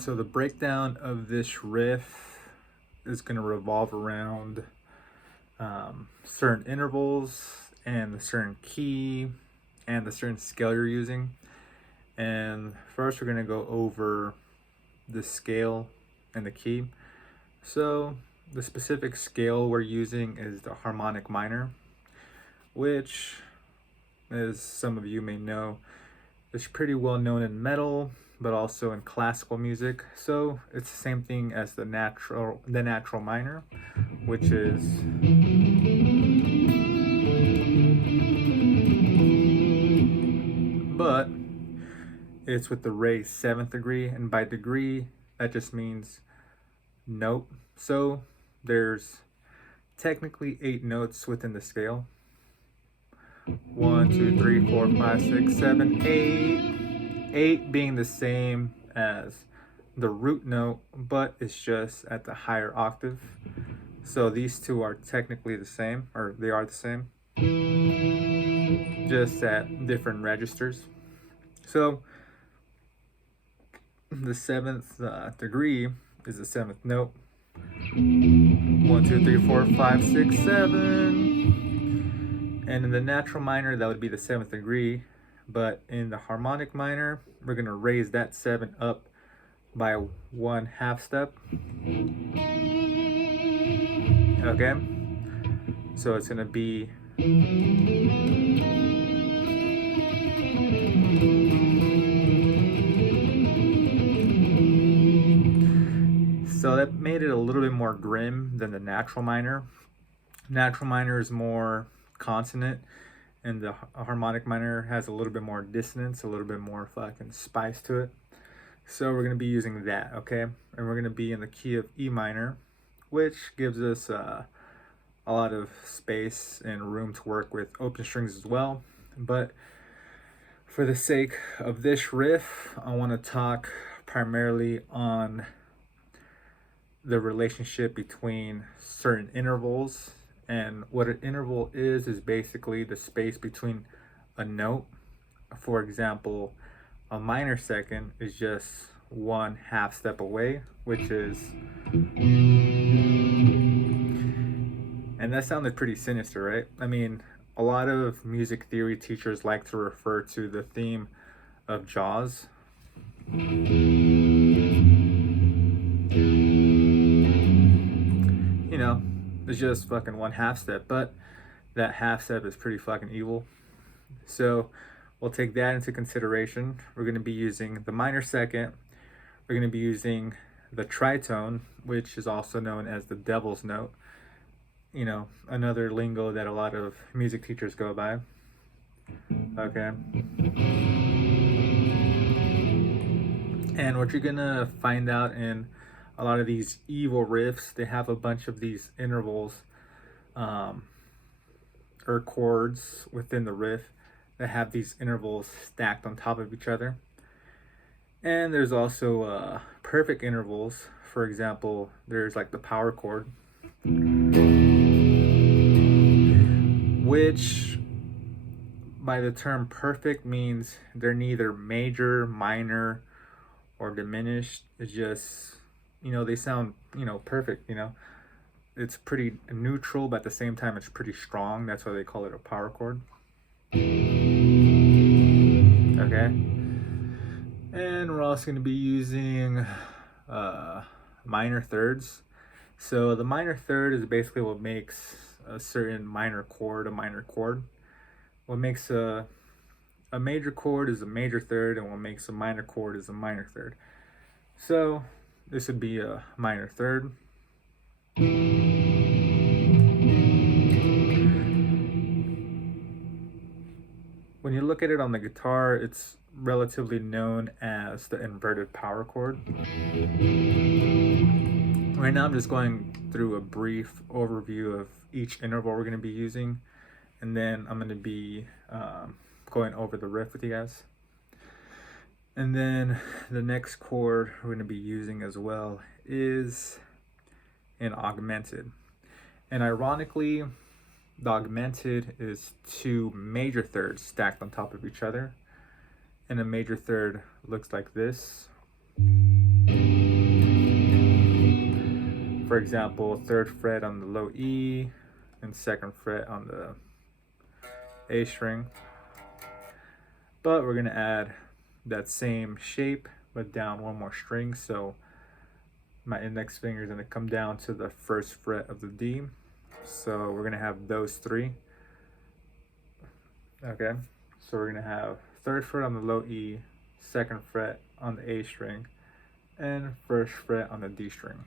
Alright, so the breakdown of this riff is going to revolve around certain intervals and the certain key and the certain scale you're using. And first we're going to go over the scale and the key. So the specific scale we're using is the harmonic minor, which, as some of you may know, is pretty well known in metal, but also in classical music. So it's the same thing as the natural minor, which is but it's with the raised 7th degree, and by degree that just means note. So there's technically 8 notes within the scale. 1, 2, 3, 4, 5, 6, 7, 8. 8 being the same as the root note, but it's just at the higher octave. So these two are technically the same, or they are the same, just at different registers. So the 7th degree is the 7th note. 1, 2, 3, 4, 5, 6, 7. And in the natural minor, that would be the 7th degree. But in the harmonic minor, we're going to raise that 7 up by 1/2 step. Okay? So it's going to be so that made it a little bit more grim than the natural minor. Natural minor is more consonant, and the harmonic minor has a little bit more dissonance, a little bit more fucking spice to it. So we're going to be using that, okay? And we're going to be in the key of E minor, which gives us a lot of space and room to work with open strings as well. But for the sake of this riff, I want to talk primarily on the relationship between certain intervals. And what an interval is basically the space between a note. For example, a minor second is just 1/2 step away, which is, and that sounded pretty sinister, right? I mean, a lot of music theory teachers like to refer to the theme of Jaws. You know, it's just fucking 1/2 step, but that 1/2 step is pretty fucking evil. So we'll take that into consideration. We're going to be using the minor second. We're going to be using the tritone, which is also known as the devil's note. You know, another lingo that a lot of music teachers go by. Okay. And what you're going to find out in a lot of these evil riffs, they have a bunch of these intervals or chords within the riff that have these intervals stacked on top of each other. And there's also perfect intervals. For example, there's like the power chord, which by the term perfect means they're neither major, minor, or diminished. It's just, you know, they sound, you know, perfect, you know. It's pretty neutral, but at the same time it's pretty strong. That's why they call it a power chord. Okay. And we're also going to be using minor thirds. So the minor third is basically what makes a certain minor chord a minor chord. What makes a major chord is a major third, and what makes a minor chord is a minor third. So this would be a minor third. When you look at it on the guitar, it's relatively known as the inverted power chord. Right now I'm just going through a brief overview of each interval we're going to be using, and then I'm going to be going over the riff with you guys. And then the next chord we're going to be using as well is an augmented. And ironically, the augmented is 2 major thirds stacked on top of each other. And a major third looks like this. For example, 3rd fret on the low E and 2nd fret on the A string. But we're gonna add that same shape but down one more string, so my index finger is gonna come down to the 1st fret of the D. So we're gonna have those 3. Okay, so we're gonna have 3rd fret on the low E, 2nd fret on the A string, and 1st fret on the D string.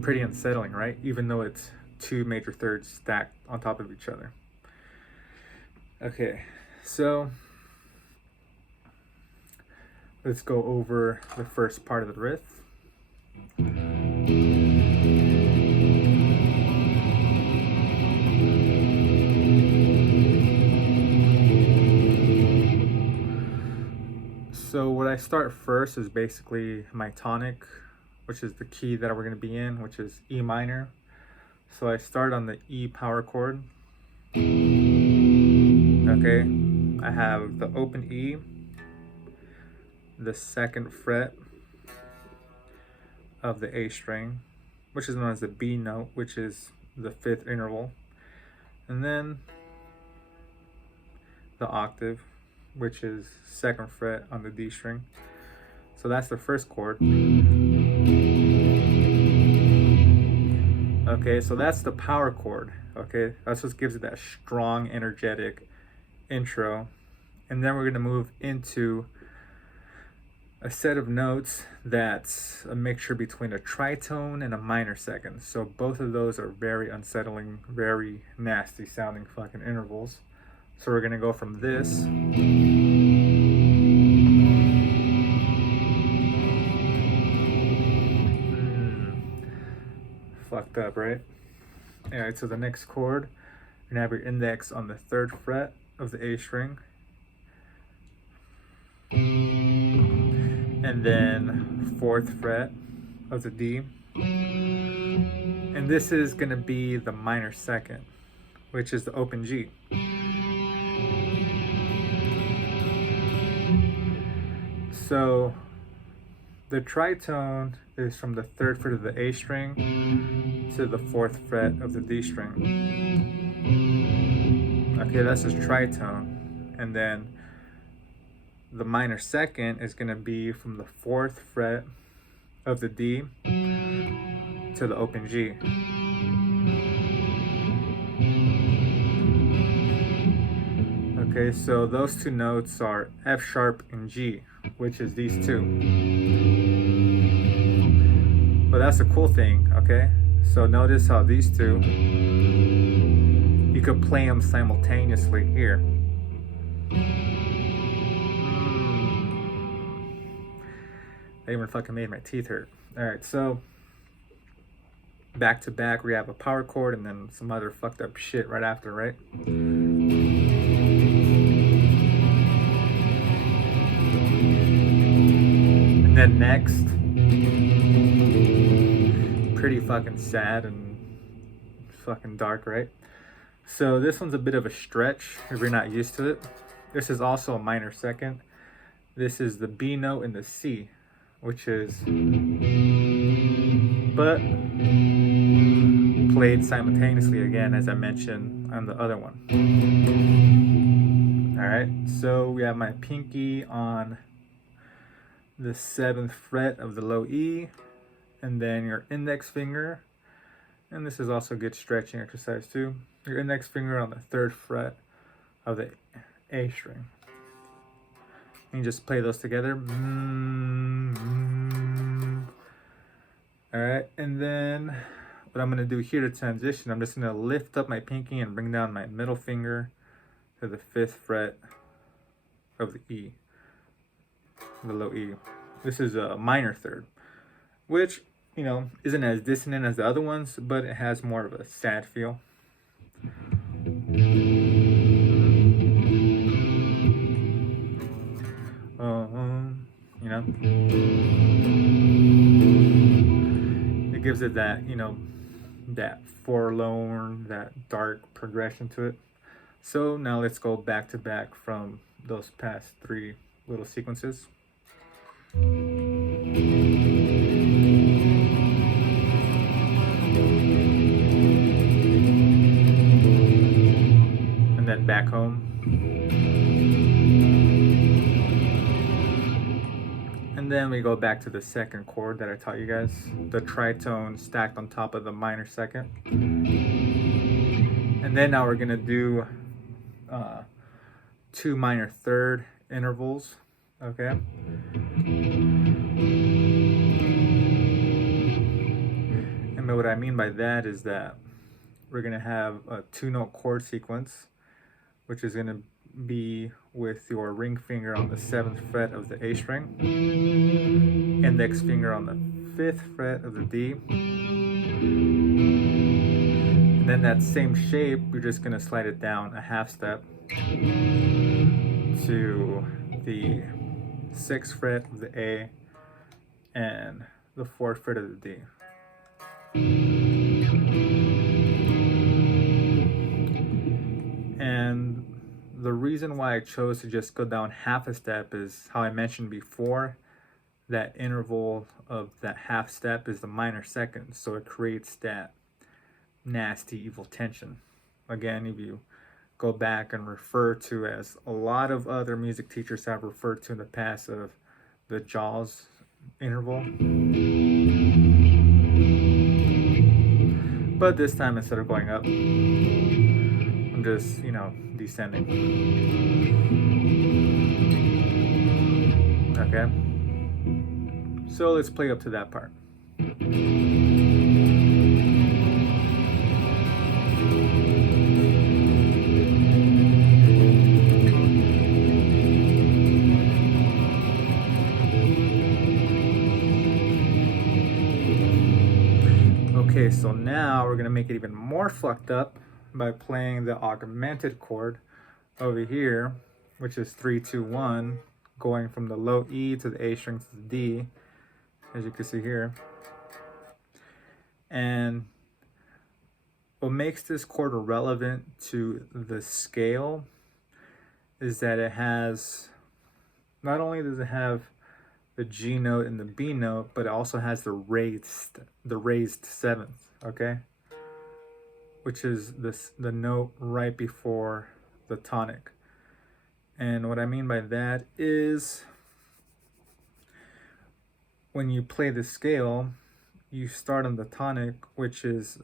Pretty unsettling, right? Even though it's 2 major thirds stacked on top of each other. Okay, so let's go over the first part of the riff. So what I start first is basically my tonic, which is the key that we're going to be in, which is E minor. So I start on the E power chord. Okay, I have the open E, the 2nd fret of the A string, which is known as the B note, which is the 5th interval, and then the octave, which is 2nd fret on the D string. So that's the first chord. Okay, so that's the power chord. Okay, that's what gives it that strong, energetic intro. And then we're gonna move into a set of notes that's a mixture between a tritone and a minor second. So both of those are very unsettling, very nasty sounding fucking intervals. So we're gonna go from this fucked up, right? Alright, so the next chord, you're gonna have your index on the 3rd fret of the A string, and then 4th fret of the D, and this is gonna be the minor second, which is the open G. So the tritone is from the 3rd fret of the A string to the 4th fret of the D string. Okay, that's his tritone. And then the minor second is going to be from the 4th fret of the D to the open G. Okay, so those 2 notes are F sharp and G, which is these 2. But that's the cool thing, okay? So notice how these 2, you could play them simultaneously here. That even fucking made my teeth hurt. Alright, so back to back, we have a power chord and then some other fucked up shit right after, right? And then next, pretty fucking sad and fucking dark, right? So this one's a bit of a stretch if you're not used to it. This is also a minor second. This is the B note and the C, which is but played simultaneously again, as I mentioned on the other one. Alright, so we have my pinky on the 7th fret of the low E, and then your index finger, and this is also a good stretching exercise too, your index finger on the 3rd fret of the A string. And you just play those together. Alright, and then what I'm going to do here to transition, I'm just going to lift up my pinky and bring down my middle finger to the 5th fret of the E, the low E. This is a minor third, which, you know, isn't as dissonant as the other ones, but it has more of a sad feel. You know, it gives it that, you know, that forlorn, that dark progression to it. So now let's go back to back from those past 3 little sequences. back home. And then we go back to the second chord that I taught you guys, the tritone stacked on top of the minor second. And then now we're gonna do 2 minor third intervals, okay? And what I mean by that is that we're gonna have a 2-note chord sequence, which is gonna be with your ring finger on the 7th fret of the A string, index finger on the 5th fret of the D, and then that same shape, you're just gonna slide it down a half step to the 6th fret of the A and the 4th fret of the D. And the reason why I chose to just go down half a step is how I mentioned before, that interval of that half step is the minor second, so it creates that nasty evil tension. Again, if you go back and refer to, as a lot of other music teachers have referred to in the past, of the Jaws interval. But this time, instead of going up, I'm just, descending. Okay? So let's play up to that part. Okay, so now we're gonna make it even more fucked up by playing the augmented chord over here, which is 3-2-1, going from the low E to the A string to the D, as you can see here. And what makes this chord relevant to the scale is that it has, not only does it have the G note and the B note, but it also has the raised 7th, okay? Which is the note right before the tonic. And what I mean by that is, when you play the scale, you start on the tonic, which is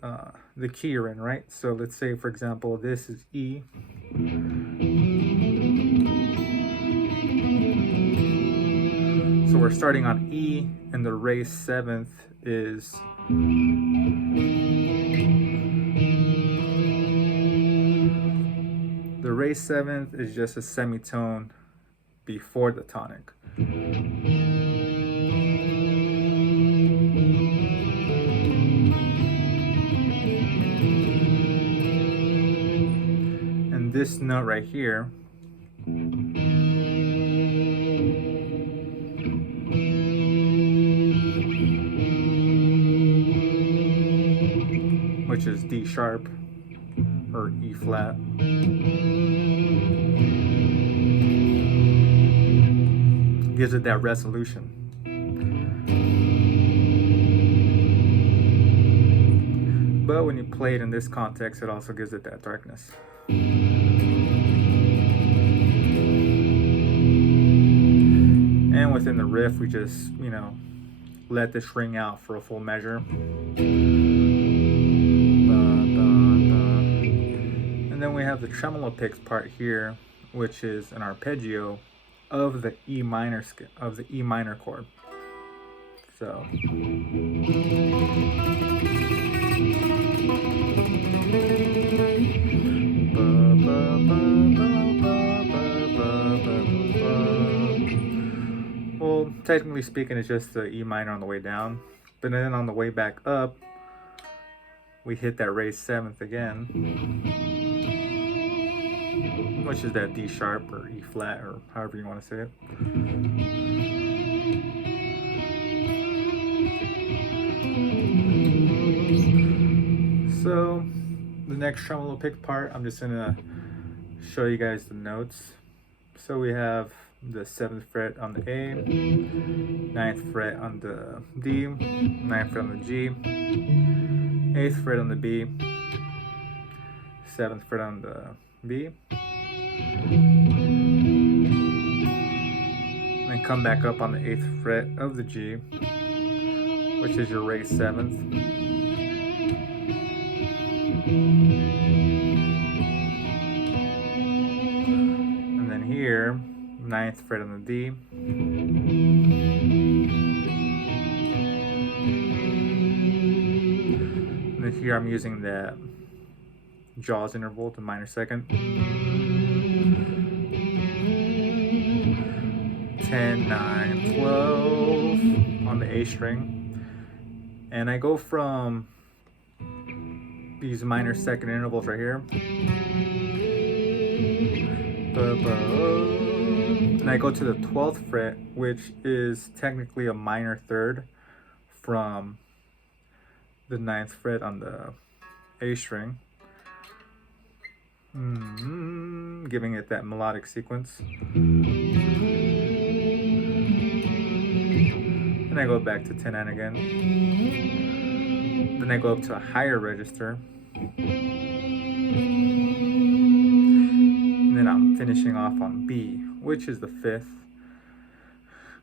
the key you're in, right? So let's say, for example, this is E. So we're starting on E, and the raised 7th is the raised 7th is just a semitone before the tonic. And this note right here which is D sharp or E flat. Gives it that resolution. But when you play it in this context, it also gives it that darkness. And within the riff, we just, let this ring out for a full measure. And then we have the tremolo picks part here, which is an arpeggio of the E minor chord. So well, technically speaking, it's just the E minor on the way down, but then on the way back up, we hit that raised 7th again, which is that D sharp or E flat, or however you want to say it. So the next tremolo pick part, I'm just gonna show you guys the notes. So we have the 7th fret on the A, 9th fret on the D, 9th fret on the G, 8th fret on the B, 7th fret on the B, and come back up on the 8th fret of the G, which is your raised 7th. And then here, 9th fret on the D. And then here I'm using the jaws interval, the minor second. 10, 9, 12 on the A string. And I go from these minor second intervals right here. And I go to the 12th fret, which is technically a minor third from the 9th fret on the A string. Giving it that melodic sequence. Then I go back to 10 9 again. Then I go up to a higher register. And then I'm finishing off on B, which is the 5th,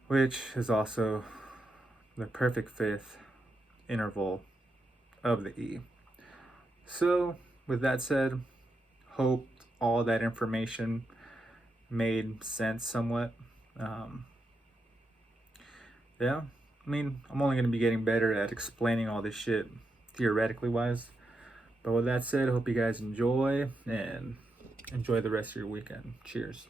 which is also the perfect 5th interval of the E. So with that said, hope all that information made sense somewhat. Yeah, I mean, I'm only going to be getting better at explaining all this shit theoretically wise. But with that said, I hope you guys enjoy, and enjoy the rest of your weekend. Cheers.